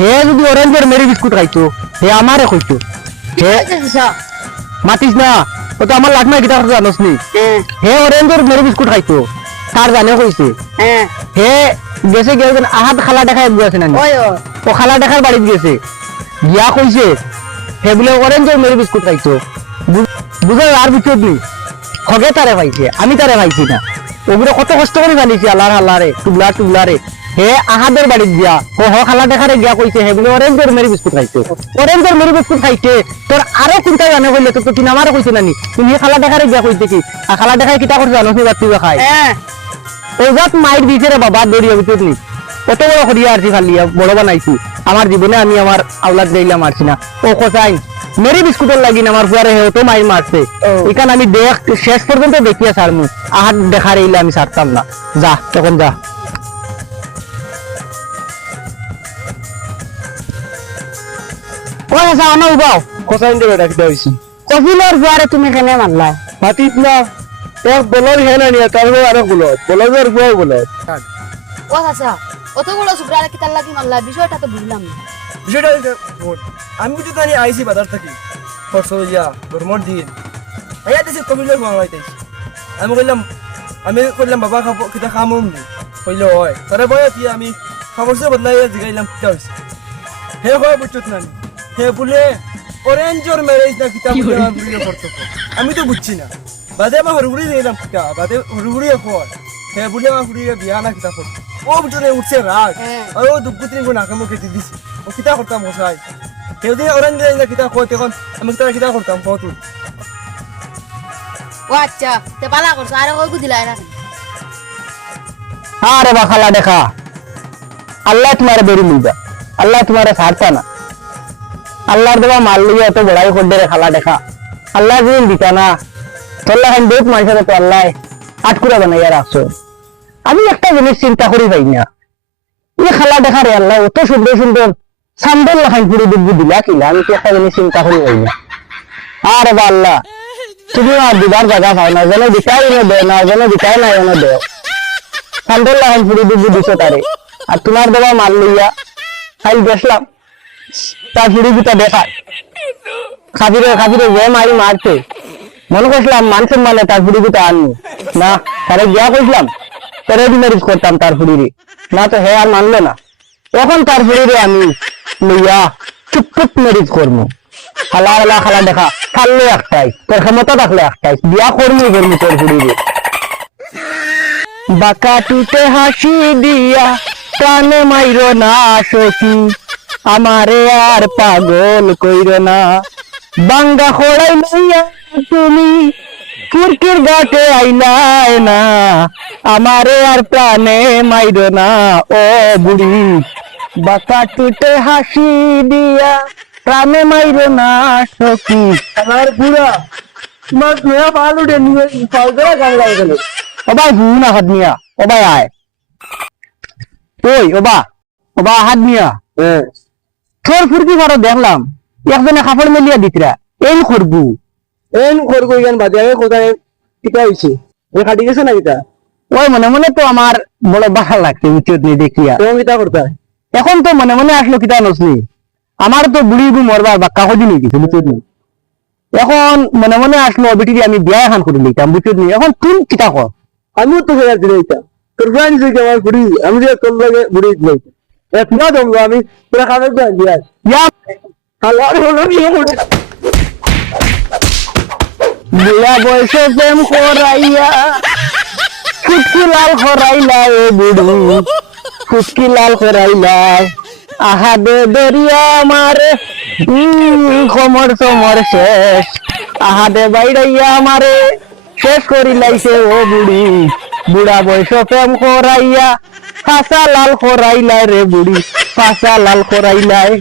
হে যদি অরেঞ্জের Mary biscuit খাইতো হে আমারে কইতো হে মাতিস না ও তো আমার লাগনা গিটার জানোস নি হে অরেঞ্জের মেরি বিস্কুট খাইতো তার জানে কইছে হে গেছে গিয়ে আহাত খালা দেখায় গেছে না ও খালা দেখার বাড়িতে গেছে গিয়া কইছে হে বলে অরেঞ্জের মেরি বিস্কুট খাইতো বুঝো আর বিচুদ নি খগে তারে পাইছে আমি তারে পাইছি না ওগুলো কত কষ্ট করে বানিয়েছি আল্লাহর আল্লাহরে টুবলারে হে আহাদের বাড়ি গিয়া হ খালা দেখারে গিয়া কইছে হে বলে অরেঞ্জের মেরি বিস্কুট খাইছে অরেঞ্জের মেরি বিস্কুট খাইছে তোর আরো কোনটা জানে কইলে তো তুই আমারও কইছে নানি তুমি খালা দেখারে গিয়া কইতে কি আর খালা দেখায় কিটা করছে জানো নি বাতি খায় ও জাত মাইর দিছে রে বাবা দড়িয়া ভিতর নি কত বড় করিয়া আরছি খালি বড় বানাইছি আমার জীবনে আমি আমার আওলাদ দেইলা মারছি না ও কোথায় মেরি বিস্কুটের লাগিন আমার ফুয়ারে হেও তো মাই মারছে এখানে আমি দেখ শেষ পর্যন্ত দেখিয়া ছাড়মু আহার দেখার এইলে আমি ছাড়তাম না যা তখন যা ওই আসা অন উবাও কোসাইন দেবে ডাকতে হইছি কফিলের ফুয়ারে তুমি কেনে মারলা মাতিস না এক বলর হেনা নিয়ে তারপর আরো বলর বুয়াও বলর ও আচ্ছা অতগুলো সুব্রারে কি তার লাগি মারলা বিষয়টা তো বুঝলাম না বিষয়টা হইছে আমি তো জানি আইসি বাজার থাকি ফসলিয়া গরমর দিন আইয়া দিছে কবিলের বাংলাইতেছি আমি কইলাম বাবা খাবো কিটা খামুম নি কইলো হয় তারে বয়া কি আমি খবরছে বদলাইয়া জিগাইলাম কিটা হইছে হে হয় বুঝছত না হে বলে অরেঞ্জর ম্যারেজ না কিটা বলে করতে আমি তো বুঝছি না বাদে আমার হরগুড়ি দিলাম কিটা বাদে হরগুড়ি হয় হে বলে আমার হরগুড়ি বিয়া না কিটা করতে ও বুঝনে উঠছে রাগ আর ও দুপুত্রি কোন আকামো কেটে দিছি ও কিটা করতাম মশাই কেউ দিয়ে অরেঞ্জ না কিটা কইতে কোন আমি তারা কিটা করতাম কত ও আচ্ছা তে পালা করছ আর কই দিলাই না আরে বা খালা দেখা আল্লাহ তোমারে বেরি লইবা আল্লাহ তোমারে ছাড়তা না আল্লাহর দেওয়া মাল লইয়া এত বড়াই করে রে খালা দেখা আল্লাহ দিন দিতা না তোল্লা খান বহুত মানুষের তো আল্লাহ আটকুরা বানাইয়া রাখছো আমি একটা জিনিস চিন্তা করি পাই না এই খালা দেখা রে আল্লাহ অত সুন্দর সুন্দর সান্দল লাখান পুরো দুব্বু দিলা কিলা আমি তো একটা জিনিস চিন্তা করি পাই না আরে বা আল্লাহ তুমি আর দিবার জায়গা পাও না যেন দিতাই এনে দেয় না যেন দিতাই না এনে দেয় সান্দল লাখান পুরো দুব্বু দিছো তারে আর তোমার দেওয়া মাল লইয়া খাই গেছলাম তার পুরো দুটা দেখা খাবিরে যে মারি মারছে মনে করছিলাম মানুষের মানে তার পুরো দুটা আননি না তারে গিয়া কইছিলাম রেডি ম্যারেজ করতাম তার ফুড়িরে না তো হে আর মানলো না এখন তার ফুড়িরে আমি লইয়া চুপ ম্যারেজ করবো খালা দেখা খাললে একটাই তোর ক্ষমতা থাকলে একটাই বিয়া করবো তোর ফুড়িরে বাঁকা টুটে হাসি দিয়া প্রাণে মাইরো না সখী আমারে আর পাগল কইরো না বাঙ্গা খোড়াই লইয়া তুমি কুরকির ঘাটে আইলাই না আমারে আর প্রাণে মাইরো না ও বুড়ি বাঁকা টুটে হাসি দিয়া প্রাণে মাইরো না সখী আমার বুড়া তোমার মেয়া পাল উঠে নিয়ে পাউডার গান লাগে গেল ও ভাই ভু না হাত নিয়া ও ভাই আয় ওই ও বা হাত নিয়া তোর ফুরকি ভারত দেখলাম একজনে কাপড় মেলিয়া দিতরা এই করবু করবো এখান বাদে আগে কোথায় কিটা হয়েছে খাটি গেছে না কিটা ওই মনে মনে তো আমার বড় বাসা লাগছে উচিত নেই দেখিয়া তোমার কিটা করতে এখন তো মনে মনে আসলো কিতা নসলি আমার তো বুড়ি মরবার বাক্কা কদিন হয়ে গেছে বুঝত নি এখন মনে মনে আসলো বেটি আমি বিয়া এখন করে লইতাম বুঝত নি এখন তুই কিতা কর আমিও তো ফেরার দিলে তোর ফ্রেন্ড যে আমার বুড়ি আমি যে তোর লাগে বুড়ি লইতাম এক না দমলো আমি তোরা খাবে দিয়া ইয়া আল্লাহ হলো বুয়া বয়সে প্রেম করাইয়া ফুটকি লাল করাইলা এ বুড়ি ফুটকি লাল করাইলা আহা দে দরিয়া মারে খমর সমর শেষ আহা দে বাইরাইয়া মারে শেষ করি লাইছে ও বুড়ি বুড়া বয়স প্রেম করাইয়া ফাঁসা লাল করাইলা রে বুড়ি ফাঁসা লাল করাইলাই